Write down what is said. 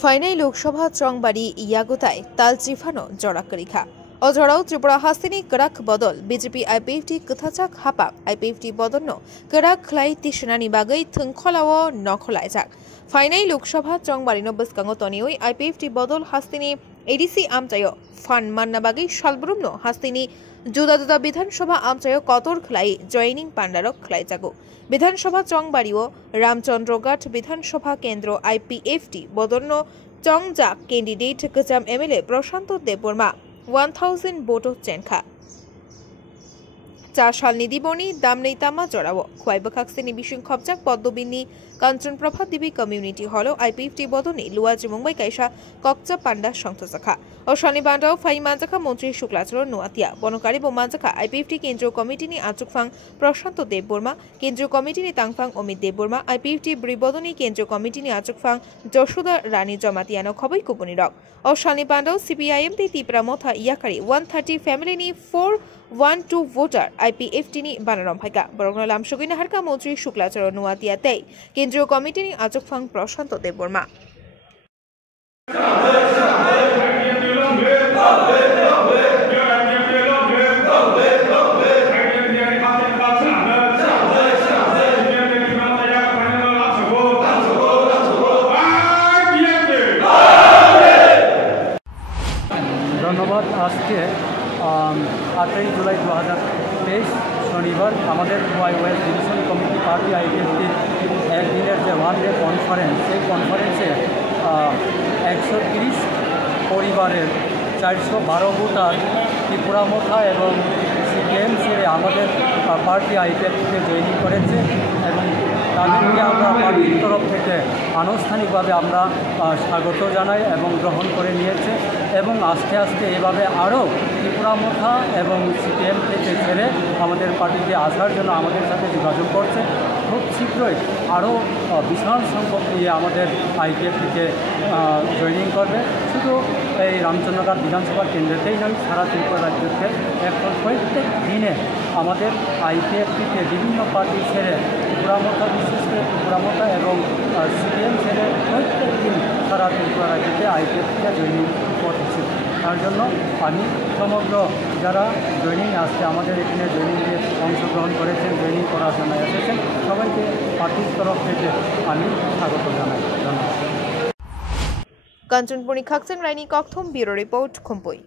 Final Lok Sabha চংবাড়ি ইয়াগোতায় তাল চিফানো জড়াকরিখা অজরাও ত্রিপুরা হাসিনি করাক বদল বিজেপি আইপিএফটি কথাচাক হাপাক আইপিএফটি বদল করাক খ্লাই তিসনানি বাগৈ থংখলাও নখলাইজাক ফাইনাল লোকসভা চংবাড়ি বসকাঙ্গ তনিওই আইপিএফটি বদল হাস্তিনি এডিসি আমচায় ফান মান্না বাগৈ সালব্রুমনো হাস্তিনি জুদা বিধানসভা আমচায় কতর খ্লাই জয়নিং পান্ডারক খ্লাইজাগো বিধানসভা চংবাড়িও রামচন্দ্রঘাট বিধানসভা কেন্দ্র আইপিএফটি বদল চংজা ক্যান্ডিডেট গজাম এমএলএ প্রশান্ত দেববর্মা 1000 ভোটো চেনখা 4 সাল নিদিবনি দামনেই তামা জড়াও খোয়াইবখাকসেনি বিশিং খবজাক পদ্মবিনী কাঞ্চনপ্রভা দেবী কমিউনিটি হল আইপিএফটি বদনি লুয়াজি মুম্বাই কাইসা ককচা পান্ডা সংস্থা ও শনিবারও ফাই মানজাখা মন্ত্রী শুক্লাচরণ নোয়াতিয়া বনকারী ও মানজাখা আইপিএফটি কেন্দ্রীয় কমিটিনি আচুকফাং প্রশান্ত দেববর্মা কেন্দ্রীয় কমিটিনি তাংফাং অমিত দেববর্মা আইপিএফটি ব্রিবদনি কেন্দ্রীয় কমিটিনি আচুকফাং যশোদা রানী জমাতিয়ানো খবই কুপনি রক ও শনিবারও সিপিআইএম ত্রিপুরা মথা ইয়াকারি 130 ফ্যামিলিনি 412 ভোটার আইপিএফটিনি বানা রমখা বরংনো লামসুগিনা হারকা মন্ত্রী শুক্লাচরণ নোয়াতিয়া তেই কেন্দ্রীয় কমিটিনি আচুকফাং প্রশান্ত দেববর্মা ধন্যবাদ। আজকে 8 জুলাই 2023 শনিবার আমাদের Khowai west division committee party আইপিএফটির একদিনের যে ওয়ান ডে কনফারেন্স, সেই কনফারেন্সে 130 পরিবারের 412 ভোটার ত্রিপুরা মোথা এবং সিপিএম ছেড়ে আমাদের পার্টি আইপিএফটিতে জয়েনিং করেছে এবং তাদেরকে আমরা পার্টির তরফ থেকে আনুষ্ঠানিকভাবে আমরা স্বাগত জানাই এবং গ্রহণ করে নিয়েছে এবং আস্তে আস্তে এভাবে আরও ত্রিপুরা মোথা এবং সিপিএম থেকে ছেড়ে আমাদের পার্টিতে আসার জন্য আমাদের সাথে যোগাযোগ করছে। খুব শীঘ্রই আরও বিশাল সংখ্যক নিয়ে আমাদের আইপিএফটিতে জয়েনিং করবে। শুধু এই রামচন্দ্রঘাট বিধানসভা কেন্দ্রতেই নয়, সারা ত্রিপুরা রাজ্যকে এখন প্রত্যেক দিনে আমাদের আইপিএফটিতে বিভিন্ন পার্টি ছেড়ে ত্রিপুরা মোথা, বিশেষ করে ত্রিপুরা মোথা এবং সিপিএম ছেড়ে প্রত্যেক দিন সারা ত্রিপুরা রাজ্যতে আইপিএফটিতে জয়েনিং করছে। তার জন্য আমি সমগ্র যারা জয়েনিং আসছে আমাদের এখানে জয়েনিংয়ে অংশগ্রহণ করেছেন, জয়েনিং করার জন্য এসেছেন, সবাইকে পার্টির তরফ থেকে আমি স্বাগত জানাই। ধন্যবাদ। কাঞ্চনপুরি খাকসেন রাইনি ককথম ব্যুরো রিপোর্ট খুম্পুই।